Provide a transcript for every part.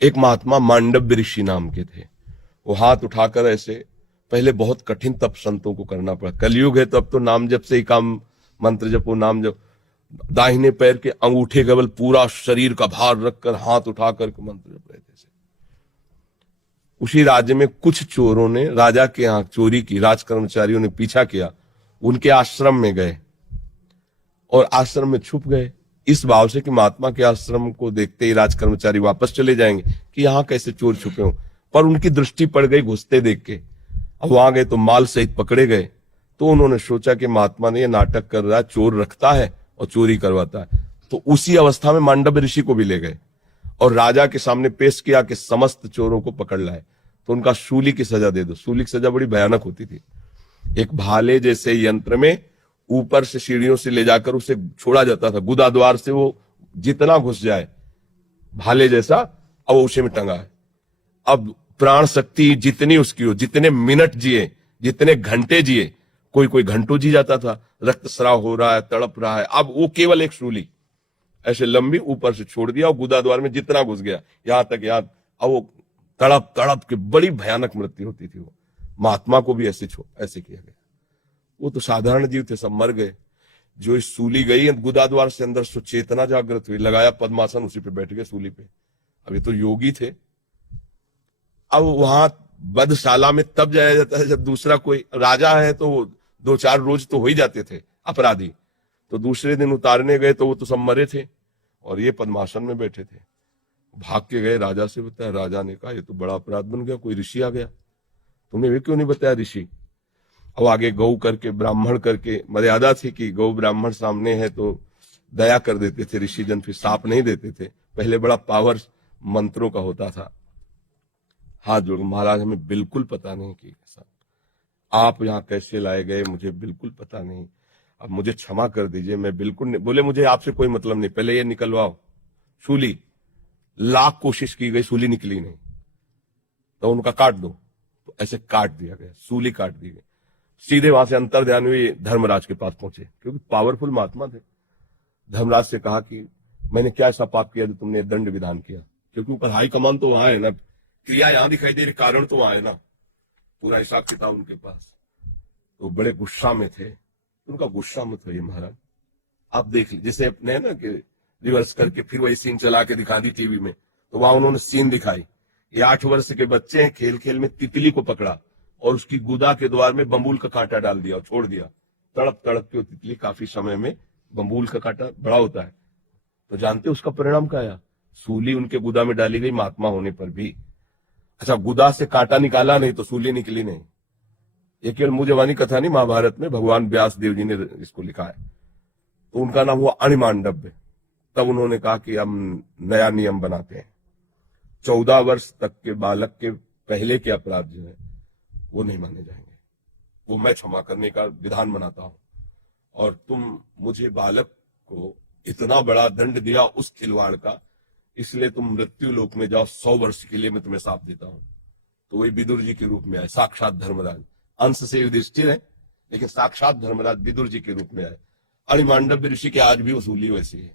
एक महात्मा मांडव्य ऋषि नाम के थे। वो हाथ उठाकर ऐसे, पहले बहुत कठिन तप संतों को करना पड़ा, कलयुग है तो अब तो नाम जप से ही काम, मंत्र जपो नाम जप। दाहिने पैर के अंगूठे केवल पूरा शरीर का भार रखकर हाथ उठाकर मंत्र जप रहे थे। उसी राज्य में कुछ चोरों ने राजा के यहां चोरी की, राज कर्मचारियों ने पीछा किया, उनके आश्रम में गए और आश्रम में छुप गए, इस भाव से कि महात्मा के आश्रम को देखते ही राज कर्मचारी वापस चले जाएंगे कि यहां कैसे चोर छुपे हो। पर उनकी दृष्टि पड़ गई घुसते देख के। अब वहां गए तो माल सहित पकड़े गए। तो उन्होंने सोचा कि महात्मा ने यह नाटक कर रहा है, चोर रखता है और चोरी करवाता है। तो उसी अवस्था में मांडव्य ऋषि को भी ले गए और राजा के सामने पेश किया कि समस्त चोरों को पकड़ लाए तो उनका शूली की सजा दे दो। शूली की सजा बड़ी भयानक होती थी। एक भाले जैसे यंत्र में ऊपर से सीढ़ियों से ले जाकर उसे छोड़ा जाता था, गुदा द्वार से वो जितना घुस जाए भाले जैसा, अब उसे में टंगा है। अब प्राण शक्ति जितनी उसकी हो, जितने मिनट जिए, जितने घंटे जिए, कोई कोई घंटों जी जाता था, रक्तस्राव हो रहा है, तड़प रहा है, अब वो केवल एक शूली ऐसे लंबी ऊपर से छोड़ दिया और गुदा द्वार में जितना घुस गया यहां तक, याद, अब वो तड़प तड़प के बड़ी भयानक मृत्यु होती थी। वो महात्मा को भी ऐसे किया गया। वो तो साधारण जीव थे, सब मर गए। जो इस सूली गई गुदा द्वार से अंदर सो चेतना जागृत हुई, लगाया पद्मासन, उसी पे बैठ गए सूली पे। अब ये तो योगी थे। अब वहां बधशाला में तब जाया जाता है जब दूसरा कोई राजा है, तो 2-4 रोज तो हो ही जाते थे अपराधी, तो दूसरे दिन उतारने गए तो वो तो सब मरे थे और ये पद्मासन में बैठे थे। भाग के गए राजा से, बताया। राजा ने कहा ये तो बड़ा अपराध बन गया, कोई ऋषि आ गया, तुमने वे क्यों नहीं बताया ऋषि। अब आगे गौ करके, ब्राह्मण करके, मर्यादा थी कि गौ ब्राह्मण सामने है तो दया कर देते थे ऋषि जन, फिर साप नहीं देते थे। पहले बड़ा पावर मंत्रों का होता था। हाथ जोड़, महाराज हमें बिल्कुल पता नहीं कि आप यहाँ कैसे लाए गए, मुझे बिल्कुल पता नहीं, अब मुझे क्षमा कर दीजिए, मैं बिल्कुल नहीं। बोले मुझे आपसे कोई मतलब नहीं, पहले ये निकलवाओ सूली। लाख कोशिश की गई, सूली निकली नहीं, तो उनका काट दो, तो ऐसे काट दिया गया, सूली काट दी गई। सीधे वहां से अंतर्ध्यान हुई, धर्मराज के पास पहुंचे, क्योंकि पावरफुल महात्मा थे। धर्मराज से कहा कि मैंने क्या ऐसा पाप किया जो तुमने दंड विधान किया, क्योंकि ऊपर हाई कमान तो वहां है ना, क्रिया यहां दिखाई दे रही, कारण तो वहां है ना, पूरा हिसाब किताब उनके पास। तो बड़े गुस्सा में थे। उनका गुस्सा मत होइए महाराज, आप देख लीजिए, जैसे अपने ना कि रिवर्स करके फिर वही सीन चला के दिखा दी टीवी में, तो वहां उन्होंने सीन दिखाई। ये 8 वर्ष के बच्चे हैं, खेल खेल में तितली को पकड़ा और उसकी गुदा के द्वार में बम्बूल का कांटा डाल दिया और छोड़ दिया। तड़प तड़प के वो तितली, काफी समय में बम्बूल का कांटा बड़ा होता है, तो जानते उसका परिणाम क्या आया, सूली उनके गुदा में डाली गई महात्मा होने पर भी। अच्छा, गुदा से कांटा निकाला नहीं तो सूली निकली नहीं। ये केवल मुझे वाली कथा नहीं, महाभारत में भगवान व्यास देव जी ने इसको लिखा है। तो उनका नाम हुआ अणिमांडव्य। तब उन्होंने कहा कि हम नया नियम बनाते हैं, 14 वर्ष तक के बालक के पहले के अपराध जो है वो नहीं माने जाएंगे, वो मैं क्षमा करने का विधान बनाता हूं। और तुम मुझे बालक को इतना बड़ा दंड दिया उस खिलवाड़ का, इसलिए तुम मृत्यु लोक में जाओ, 100 वर्ष के लिए मैं तुम्हें साथ देता हूं। तो वही विदुर जी के रूप में आए, साक्षात धर्मराज। अंश से युधिष्ठिर है लेकिन साक्षात धर्मराज विदुर जी के रूप में आए। अणिमांडव्य ऋषि की आज भी वसूली वैसी है।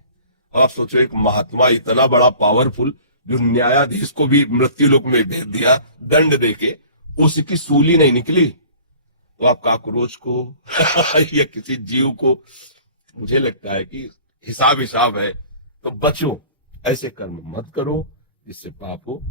और आप सोचो, एक महात्मा इतना बड़ा पावरफुल, जो न्यायाधीश को भी मृत्यु लोक में भेज दिया दंड देके, उसकी सूली नहीं निकली, तो आप काकरोच को या किसी जीव को, मुझे लगता है कि हिसाब है। तो बचो, ऐसे कर्म मत करो जिससे पाप हो।